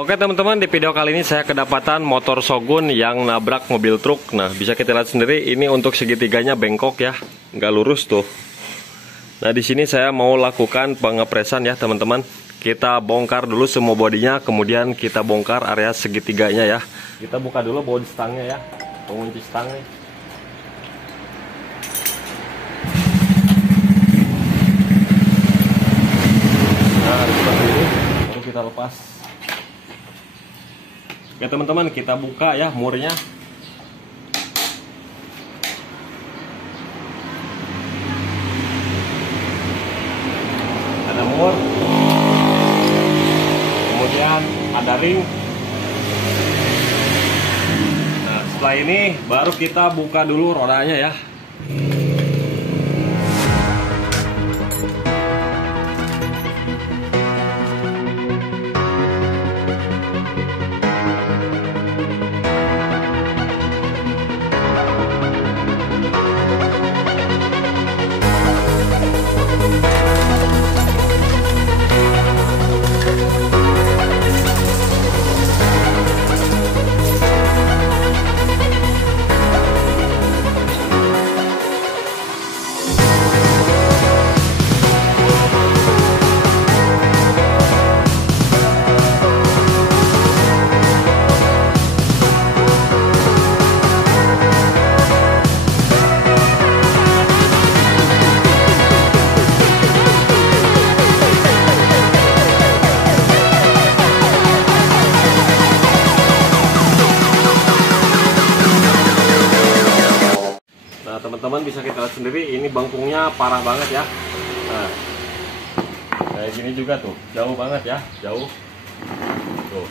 Oke teman-teman, di video kali ini saya kedapatan motor Shogun yang nabrak mobil truk. Nah, bisa kita lihat sendiri, ini untuk segitiganya bengkok ya, nggak lurus tuh. Nah, di sini saya mau lakukan pengepresan ya teman-teman. Kita bongkar dulu semua bodinya, kemudian kita bongkar area segitiganya ya. Kita buka dulu bodi stangnya ya, pengunci stangnya. Nah, seperti ini, baru kita lepas. Oke teman-teman, kita buka ya murnya. Ada mur, kemudian ada ring. Nah, setelah ini baru kita buka dulu rodanya ya. Teman-teman bisa kita lihat sendiri, ini bangkungnya parah banget ya. Nah, kayak gini juga tuh, jauh banget ya, jauh tuh.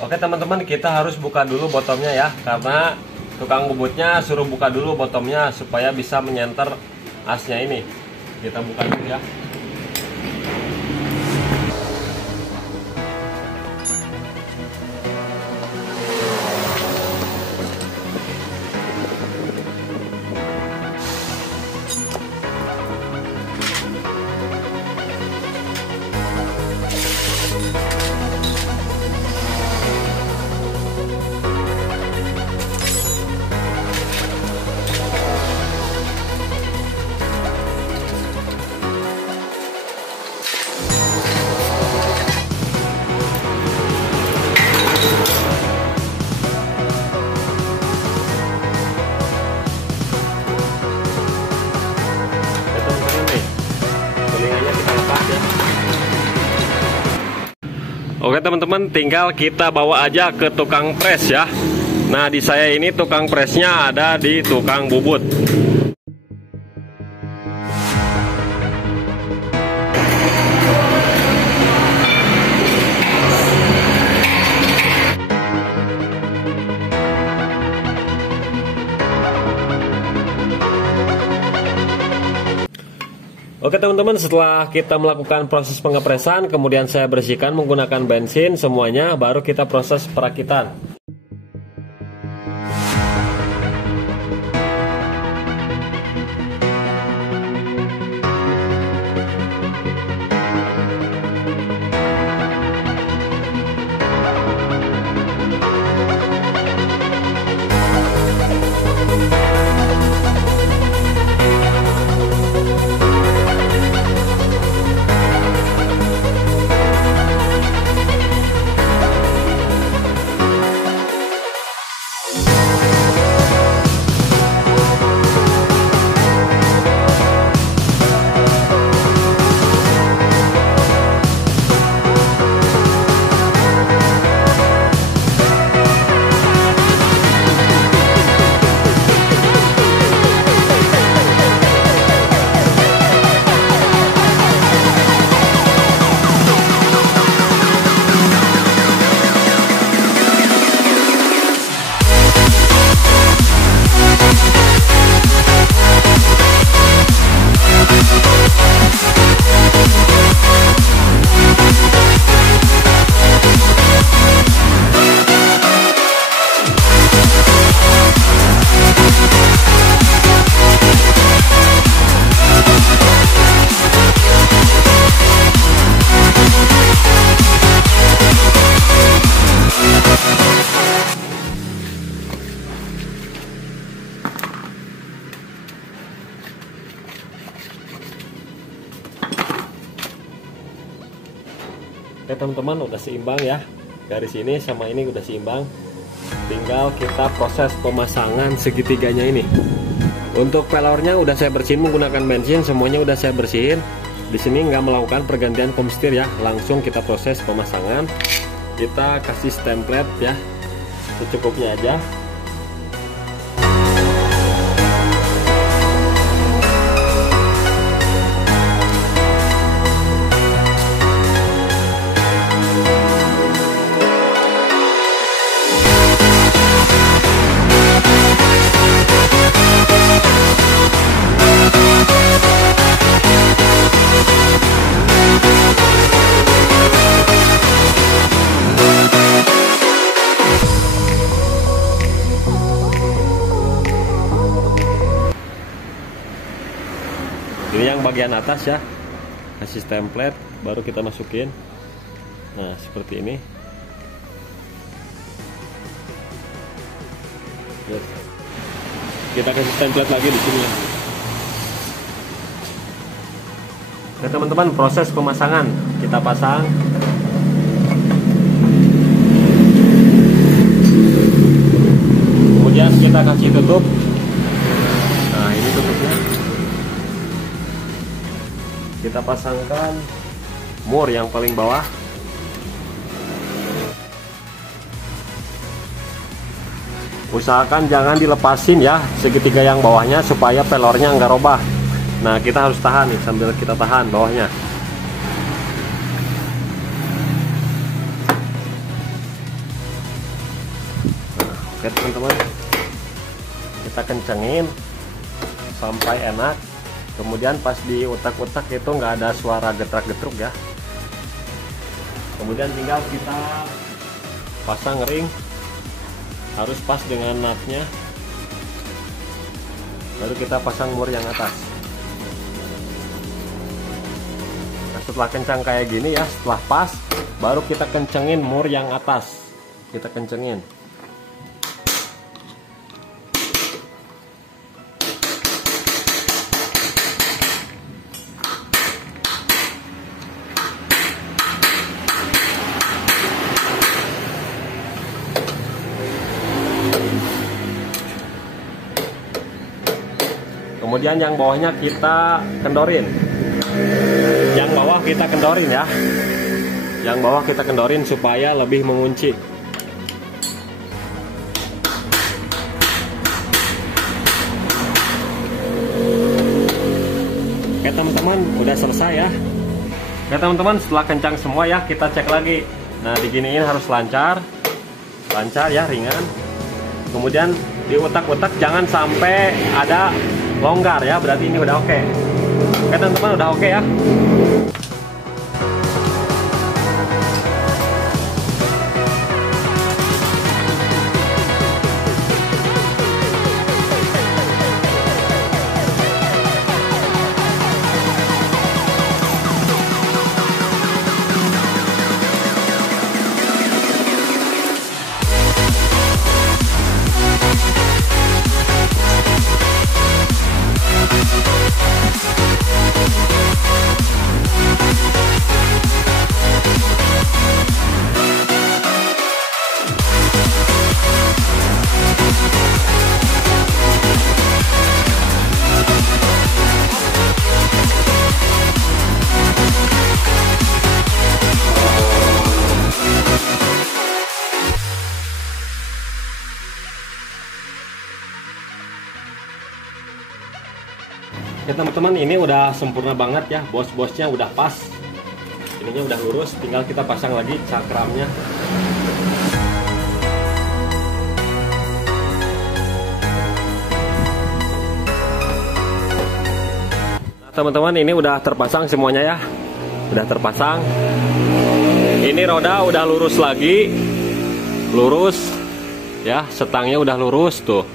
Oke teman-teman, kita harus buka dulu bottomnya ya, karena tukang bubutnya suruh buka dulu bottomnya supaya bisa menyenter asnya ini. Kita buka dulu ya. Oke teman-teman, tinggal kita bawa aja ke tukang pres ya. Nah, di saya ini tukang presnya ada di tukang bubut. Oke teman-teman, setelah kita melakukan proses pengepresan, kemudian saya bersihkan menggunakan bensin semuanya, baru kita proses perakitan. Oke teman-teman, udah seimbang ya. Garis ini sama ini udah seimbang. Tinggal kita proses pemasangan segitiganya ini. Untuk pelornya udah saya bersihin menggunakan bensin, semuanya udah saya bersihin. Di sini nggak melakukan pergantian komsetir ya, langsung kita proses pemasangan. Kita kasih stemplet ya, secukupnya aja. Ini yang bagian atas ya, kasih template baru kita masukin. Nah seperti ini. Yes. Kita kasih template lagi di sini. Oke teman-teman, proses pemasangan kita pasang. Kemudian kita kasih tutup. Nah ini tutupnya. Kita pasangkan mur yang paling bawah. Usahakan jangan dilepasin ya segitiga yang bawahnya supaya pelornya nggak robah. Nah kita harus tahan nih, sambil kita tahan bawahnya. Nah, oke teman-teman, kita kencengin sampai enak. Kemudian pas di utak-utak itu nggak ada suara getrak-getruk ya. Kemudian tinggal kita pasang ring, harus pas dengan nutnya. Baru kita pasang mur yang atas. Nah, setelah kencang kayak gini ya, setelah pas, baru kita kencengin mur yang atas. Kita kencengin. Kemudian yang bawahnya kita kendorin. Yang bawah kita kendorin ya. Yang bawah kita kendorin supaya lebih mengunci. Oke teman-teman, udah selesai ya. Oke teman-teman, setelah kencang semua ya, kita cek lagi. Nah diginiin harus lancar. Lancar ya, ringan. Kemudian di utak-utak jangan sampai ada longgar ya, berarti ini udah oke. Oke teman-teman, udah oke ya. Ya teman-teman, ini udah sempurna banget ya, bos-bosnya udah pas, ininya udah lurus, tinggal kita pasang lagi cakramnya. Nah teman-teman, ini udah terpasang semuanya ya, udah terpasang. Ini roda udah lurus lagi, lurus ya, setangnya udah lurus tuh.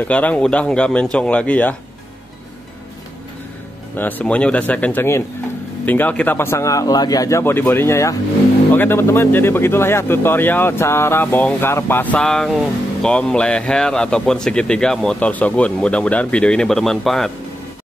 Sekarang udah nggak mencong lagi ya. Nah semuanya udah saya kencengin, tinggal kita pasang lagi aja body-bodinya ya. Oke teman-teman, jadi begitulah ya tutorial cara bongkar pasang kom leher ataupun segitiga motor Shogun. Mudah-mudahan video ini bermanfaat.